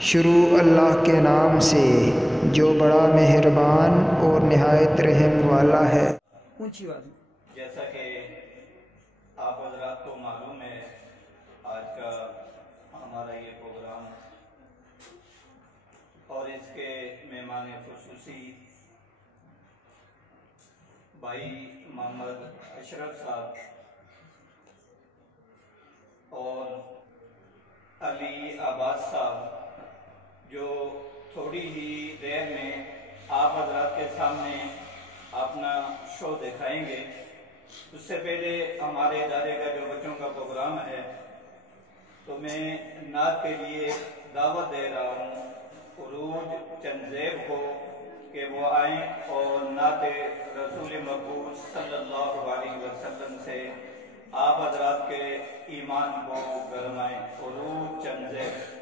شروع اللہ کے نام سے جو بڑا مہربان اور نہایت رحم والا ہے۔ اونچی آواز میں۔ جیسا کہ آپ حضرات کو معلوم ہے، آج کا ہمارا یہ پروگرام اور اس کے مہمان خصوصی بھائی محمد اشرف صاحب اور علی عباس صاحب جو تھوڑی ہی دیر میں آپ حضرات کے سامنے اپنا شو دکھائیں گے، اس سے پہلے ہمارے ادارے کا جو بچوں کا پروگرام ہے تو میں نعت کے لیے دعوت دے رہا ہوں عروج چنزیب کو کہ وہ آئیں اور نعت رسول مقبول صلی اللہ علیہ وسلم سے آپ حضرات کے ایمان کو گرمائیں۔ عروج چنزیب۔